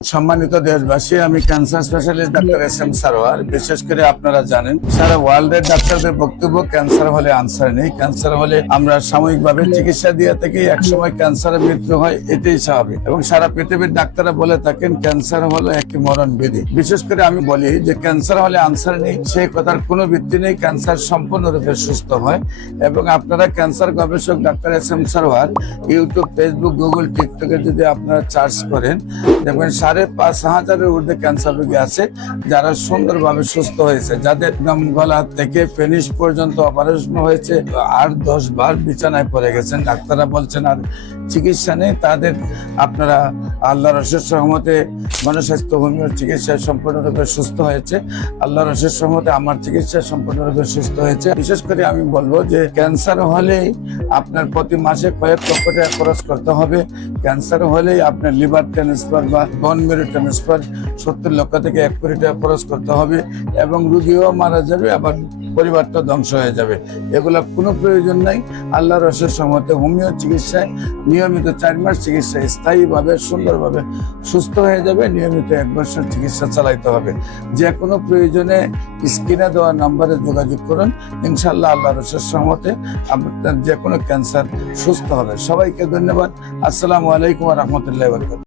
সম্মানিত দেশবাসী, আমি cancer specialist doctor SM Sarwar. বিশেষ করে আপনারা জানেন সারা ওয়ার্ল্ডের ডাক্তারদের বক্তব্য ক্যান্সার হলে আনসার নেই। ক্যান্সার হলে আমরা সাময়িকভাবে চিকিৎসা দিয়ে থাকি, একসময় ক্যান্সারের মৃত্যু হয়, এটাই স্বাভাবিক। এবং সারা পৃথিবীর ডাক্তাররা বলে থাকেন ক্যান্সার হলো একটি মরণ ব্যাধি। বিশেষ করে আমি বলি যে ক্যান্সার হলে আনসার নেই, সেই কথার কোনো ভিত্তি নেই। ক্যান্সার সম্পূর্ণরূপে সুস্থ হয়। এবং আপনারা ক্যান্সার গবেষক doctor SM Sarwar YouTube, Facebook, Google, টিকটকে যদি আপনারা সার্চ করেন দেখবেন 5,500-এর ঊর্ধ্বে ক্যান্সার রোগী আছে যারা সুন্দরভাবে সুস্থ হয়েছে, যাদের গলা থেকে ফিনিশ পর্যন্ত অপারেশন হয়েছে, 8-10 বার বিছানায় পড়ে গেছেন, ডাক্তাররা বলছেন আর চিকিৎসা নেই। তাদের আপনারা আল্লাহর অশেষ রহমতে গণস্বাস্থ্য হোমিওর চিকিৎসা সম্পূর্ণরূপে সুস্থ হয়েছে। আল্লাহর অশেষ রহমতে আমার চিকিৎসা সম্পূর্ণরূপে সুস্থ হয়েছে। বিশেষ করে আমি বলবো যে ক্যান্সার হলেই আপনার প্রতি মাসে কয়েক লক্ষ টাকা খরচ করতে হবে। ক্যান্সার হলেই আপনার লিভার ট্রান্সফার বা বোন মেরু ট্রান্সফার 70 লক্ষ থেকে 1 কোটি টাকা খরচ করতে হবে, এবং রুগীও মারা যাবে, আবার পরিবারটা ধ্বংস হয়ে যাবে। এগুলো কোনো প্রয়োজন নাই। আল্লাহর অশেষ রহমতে হোমিও চিকিৎসায় নিয়মিত 4 মাস চিকিৎসা স্থায়ীভাবে সুন্দরভাবে সুস্থ হয়ে যাবে। নিয়মিত 1 বছর চিকিৎসা চালাইতে হবে। যে কোনো প্রয়োজনে স্ক্রিনে দেওয়া নম্বরে যোগাযোগ করুন। ইনশাআল্লাহ আল্লাহর অশেষ রহমতে আপনার যে কোনো ক্যান্সার সুস্থ হবে। সবাইকে ধন্যবাদ। আসসালামু আলাইকুম ওয়া রাহমাতুল্লাহি ওয়া বারাকাতুহু।